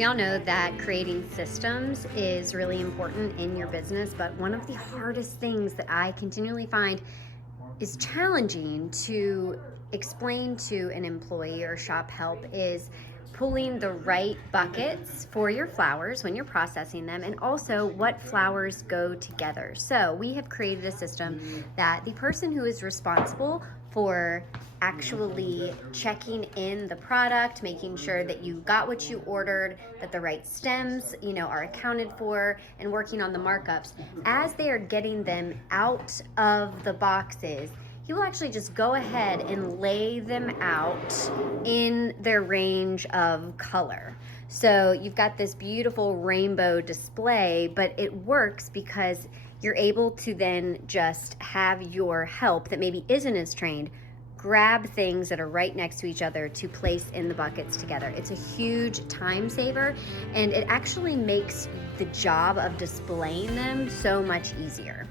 We all know that creating systems is really important in your business, but one of the hardest things that I continually find is challenging to explain to an employee or shop help is pulling the right buckets for your flowers when you're processing them, and also what flowers go together. So we have created a system that the person who is responsible for actually checking in the product, making sure that you got what you ordered, that the right stems, are accounted for, and working on the markups. As they are getting them out of the boxes, he will actually just go ahead and lay them out in their range of color. So you've got this beautiful rainbow display, but it works because you're able to then just have your help that maybe isn't as trained grab things that are right next to each other to place in the buckets together. It's a huge time saver, and it actually makes the job of displaying them so much easier.